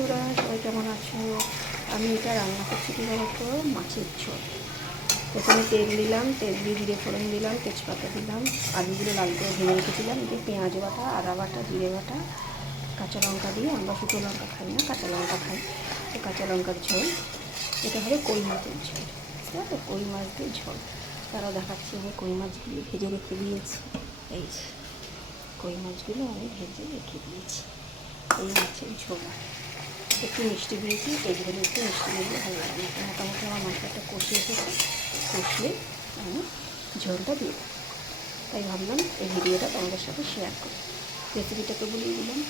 বন্ধুরা, সবাই কেমন আছো? আমি এটা রান্না করছি কী বলতো, মাছের ঝোল। প্রথমে তেল দিলাম, তেল দিয়ে জিরে ফোড়ন দিলাম, তেজপাতা দিলাম, আলুগুলো লাল করে ভেজে রেখেছিলাম, দিয়ে পেঁয়াজ বাটা, আদা বাটা, জিরে বাটা, কাঁচা লঙ্কা দিয়ে, আমরা শুকনো লঙ্কা খাই না, কাঁচা লঙ্কা খাই, তো কাঁচা লঙ্কার ঝোল। এটা হবে কই মাছের ঝোল, ঠিক আছে? কই মাছ দিয়ে ঝোল। তারাও দেখাচ্ছি, আমি কই মাছগুলো ভেজে রেখে দিয়েছি। এই যে কই মাছগুলো আমি ভেজে রেখে দিয়েছি। এই মাছের ঝোল একটু মিষ্টি দিয়েছি, এই ঝোলে একটু মিষ্টি দিলে ভালো লাগে না। মোটামুটি আমার মশলাটা কষিয়ে এসেছে, কষিয়ে আমি ঝোলটা দিয়ে দেবো। তাই ভাবলাম এই ভিডিওটা তোমাদের সাথে শেয়ার করি। রেসিপিটা তো বলেই দিলাম।